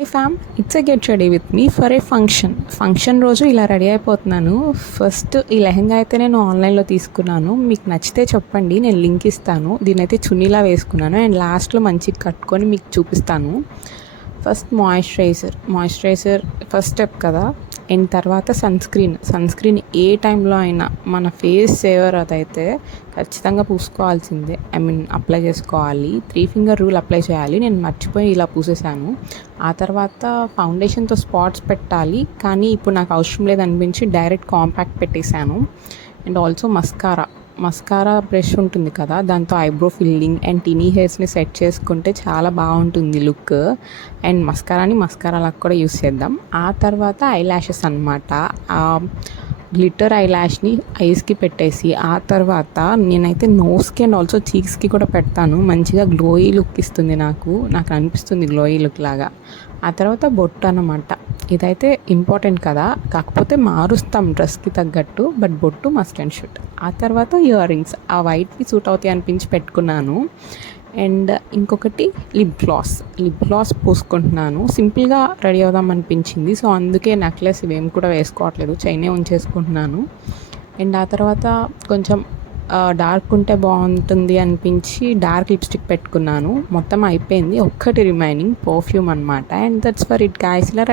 Hey fam, it's a get ready with me for a function రోజు ఇలా ready అయిపోతున్నాను. First ఈ లెహంగా అయితే నేను ఆన్లైన్లో తీసుకున్నాను. మీకు నచ్చితే చెప్పండి, నేను లింక్ ఇస్తాను. దీనైతే చున్నీలా వేసుకున్నాను అండ్ లాస్ట్లో మంచిగా కట్టుకొని మీకు చూపిస్తాను. ఫస్ట్ మాయిశ్చరైజర్ ఫస్ట్ స్టెప్ కదా. అండ్ తర్వాత సన్ స్క్రీన్ ఏ టైంలో అయినా మన ఫేస్ సేవర్ అదైతే ఖచ్చితంగా పూసుకోవాల్సిందే. అప్లై చేసుకోవాలి. 3 ఫింగర్ రూల్ అప్లై చేయాలి. నేను మర్చిపోయి ఇలా పూసేసాను. ఆ తర్వాత ఫౌండేషన్తో స్పాట్స్ పెట్టాలి, కానీ ఇప్పుడు నాకు అవసరం లేదనిపించి డైరెక్ట్ కాంపాక్ట్ పెట్టేశాను. అండ్ ఆల్సో మస్కారా బ్రష్ ఉంటుంది కదా, దాంతో ఐబ్రో ఫిల్లింగ్ అండ్ టినీ హెయిర్స్ని సెట్ చేసుకుంటే చాలా బాగుంటుంది లుక్. అండ్ మస్కారాలకు కూడా యూస్ చేద్దాం. ఆ తర్వాత ఐలాషెస్ అనమాట. గ్లిటర్ ఐలాష్ని ఐస్కి పెట్టేసి ఆ తర్వాత నేనైతే నోస్కి అండ్ ఆల్సో చీక్స్కి కూడా పెడతాను. మంచిగా గ్లోయీ లుక్ ఇస్తుంది, నాకు అనిపిస్తుంది గ్లోయీ లుక్ లాగా. ఆ తర్వాత బొట్టు అన్నమాట. ఇదైతే ఇంపార్టెంట్ కదా, కాకపోతే మారుస్తాం డ్రెస్కి తగ్గట్టు, బట్ బొట్టు మస్ట్ అండ్ షుడ్. ఆ తర్వాత ఇయర్ రింగ్స్ ఆ వైట్కి సూట్ అవుతాయి అనిపించి పెట్టుకున్నాను. అండ్ ఇంకొకటి లిప్ గ్లాస్ పూసుకుంటున్నాను. సింపుల్గా రెడీ అవుదాం అనిపించింది, సో అందుకే నెక్లెస్ ఇవేం కూడా వేసుకోవట్లేదు, చైనే ఉంచేసుకుంటున్నాను. అండ్ ఆ తర్వాత కొంచెం డార్క్ ఉంటే బాగుంటుంది అనిపించి డార్క్ లిప్స్టిక్ పెట్టుకున్నాను. మొత్తం అయిపోయింది, ఒక్కటి రిమైనింగ్ పర్ఫ్యూమ్ అనమాట. And that's for it guys. ఇలా